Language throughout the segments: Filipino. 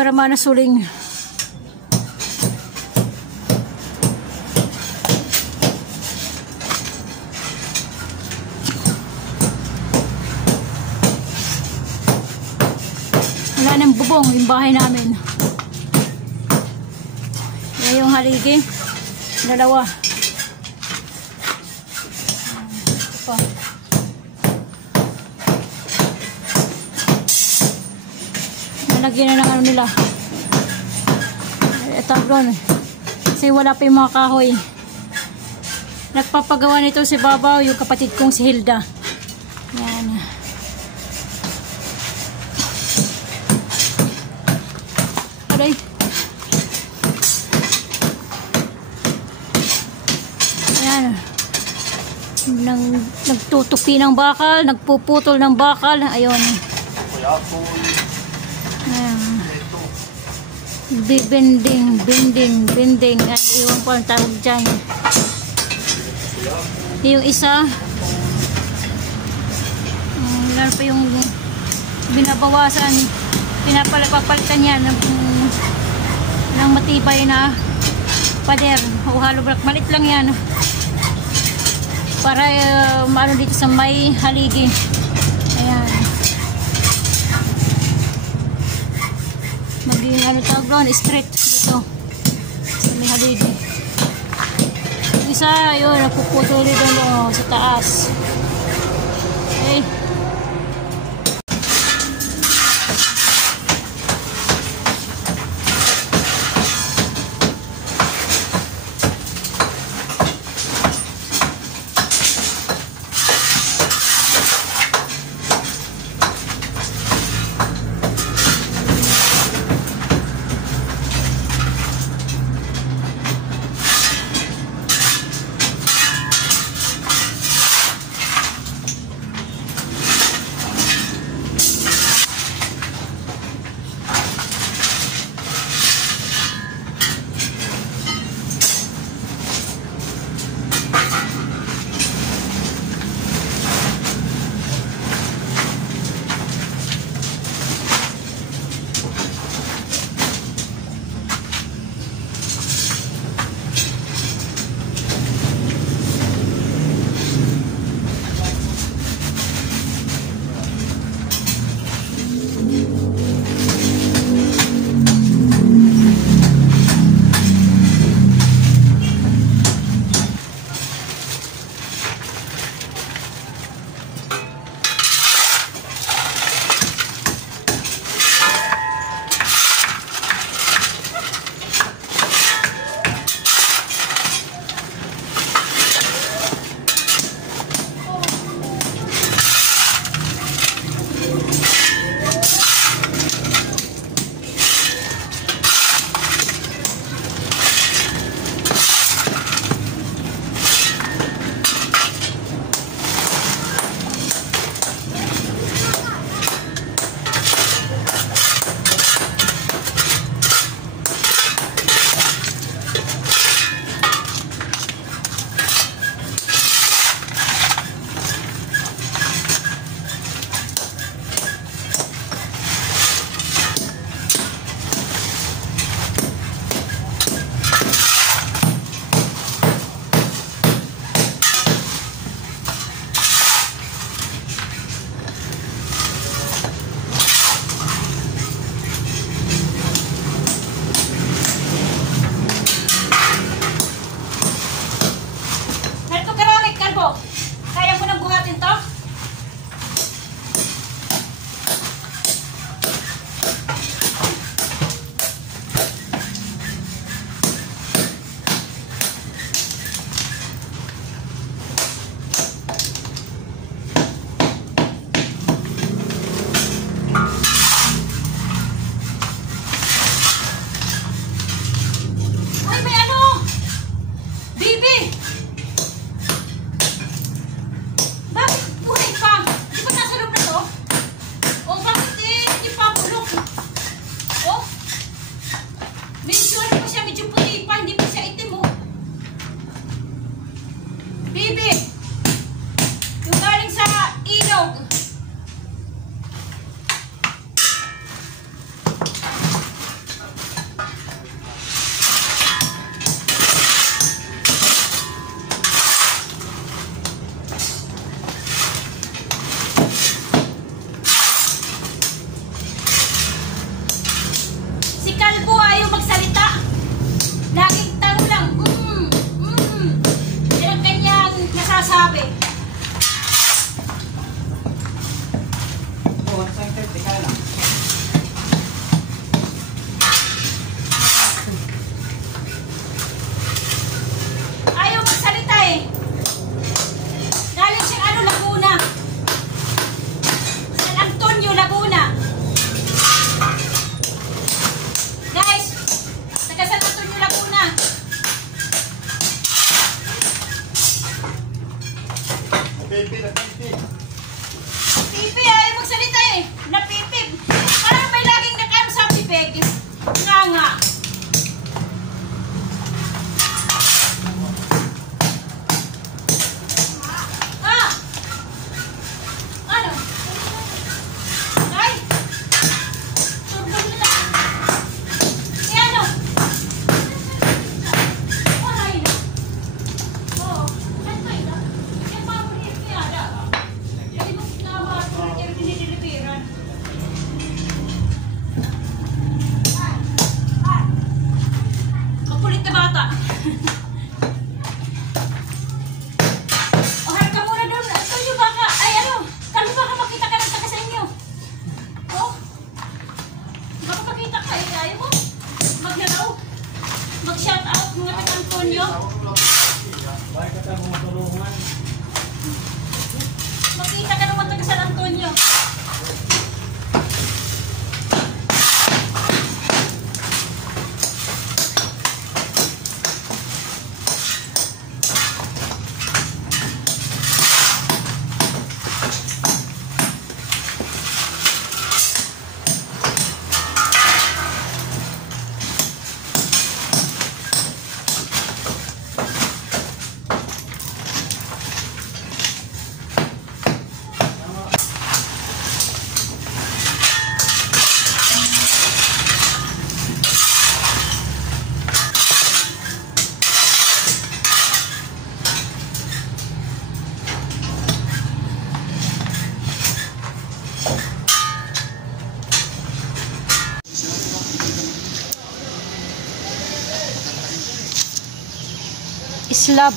para manasuling. Wala nang bubong yung bahay namin. Yan yung haligi. Dalawa. Ito pa. Nalagyan na ng ano nila. Ito doon. Kasi wala pa yung mga kahoy. Nagpapagawa nito si Babaw, yung kapatid kong si Hilda. Yan. Aray. Yan. Nagtutupi ng bakal, nagpuputol ng bakal. Ayun. Bending. At iwan po ang tawag dyan. Yung isa, meron pa yung binabawasan, pinapalitan yan ng matibay na pader o hollow block. Malit lang yan para maano dito sa may haligi. Ayan. Maging ano tawag doon, straight dito sa may haligi. Yung isa, yun, napuputuli doon sa taas. Okay. slab.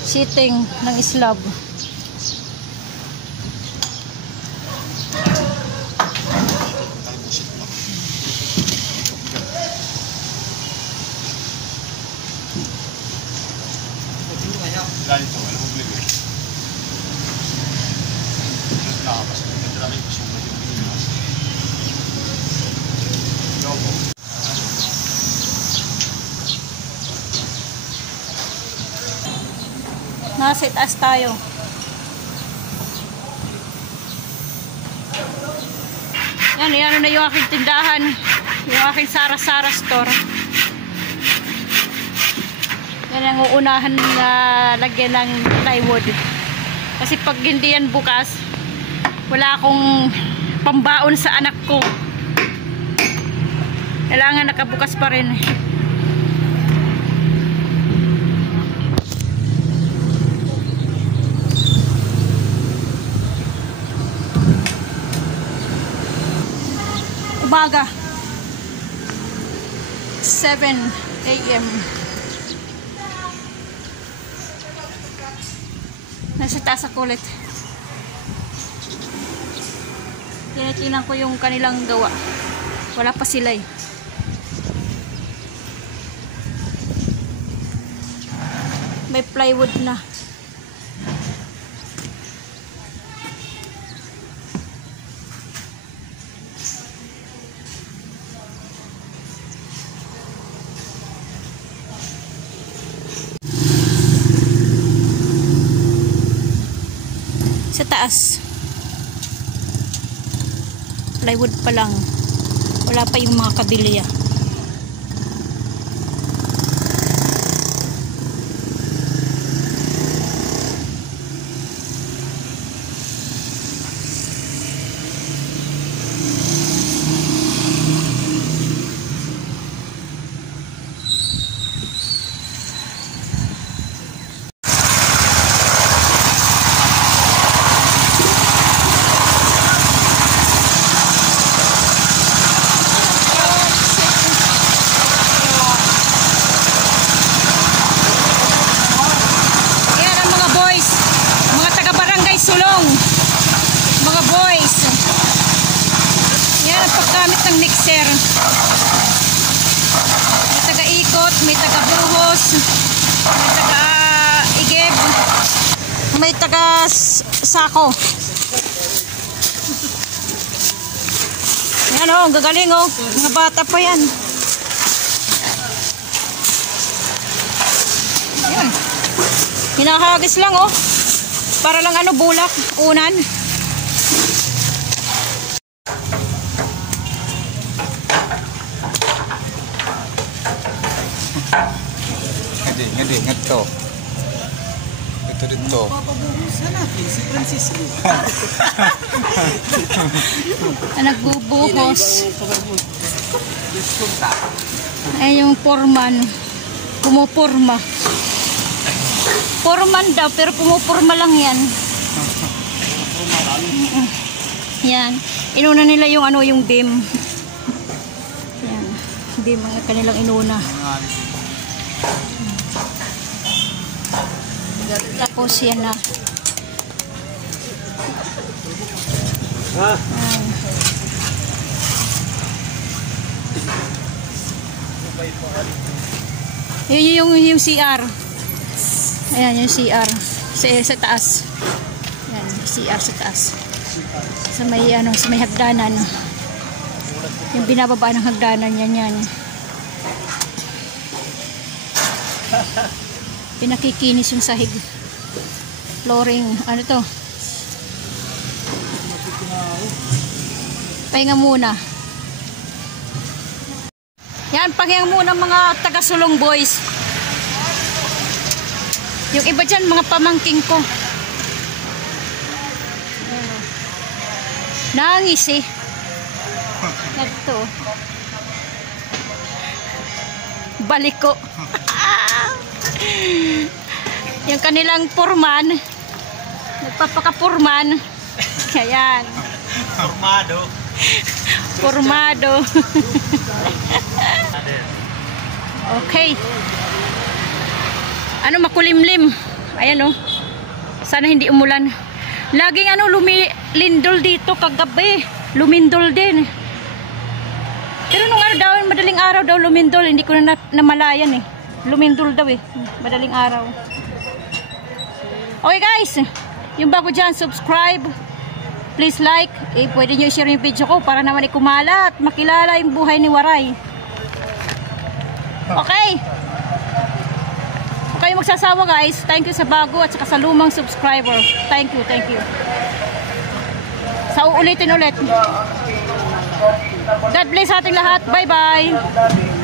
Sitting ng slab. Ganito, alam mo bigay. Just nakapas. Nagdala yung pasugat yung Pilipinas. Lobo. Nasa itaas tayo. Yan na yung aking tindahan. Yung aking Sara-Sara store. Yan ang uunahan na lagyan ng plywood. Kasi pag hindi yan bukas, wala akong pambaon sa anak ko. Kailangan nakabukas pa rin. Umaga 7 AM. Nasa taas ako ulit. Tinitingnan ko yung kanilang gawa. Wala pa sila eh. May plywood na. Sa taas plywood pa lang, wala pa yung mga kabilya. Mga boys, yan ang paggamit ng mixer. May taga-ikot, may taga-buhos, may taga-igib, may taga-sako. Yan o, gagaling o, mga bata pa yan. Yan, hinahagis lang o, para lang ano, bulak, unan. Hindi, ito. Ito dito. Papabuhusan natin si Francisco. Nagbubuhos. Ay yung foreman. Pumupurma. Foreman daw, pero pumupurma lang yan. Yan. Inuna nila yung ano, yung beam. Yan. Beam ang kanilang inuna. Tapos yan na. Yun yung CR. Ayan yung CR sa taas. Ayan, CR sa taas. Sa may ano, sa may hagdanan. Yung binababa ng hagdanan yan. Pinakikinis yung sahig. Flooring, ano to? Pahinga muna. Yan, pahinga muna mga taga-sulong boys. Yung iba dyan, mga pamangking ko. Nangis eh. Ito. Balik ko. Yung kanilang purman, nagpapakapurman. Ayan. Formado. Okay. ano, makulimlim. Ayan oh. Sana hindi umulan. Laging ano, lumilindol dito kagabi. Lumindol din. Pero nung ano daw, madaling araw daw lumindol. Hindi ko na namalayan eh. Lumindol daw eh. Madaling araw. Okay guys. Yung bago dyan, subscribe. Please like. Pwede nyo i-share yung video ko para naman ikumalat. Makilala yung buhay ni Waray. Okay. Huwag kayong magsasawa guys. Thank you sa bago at saka sa lumang subscriber. Thank you, thank you. Sa uulitin ulit. God bless ating lahat. Bye bye.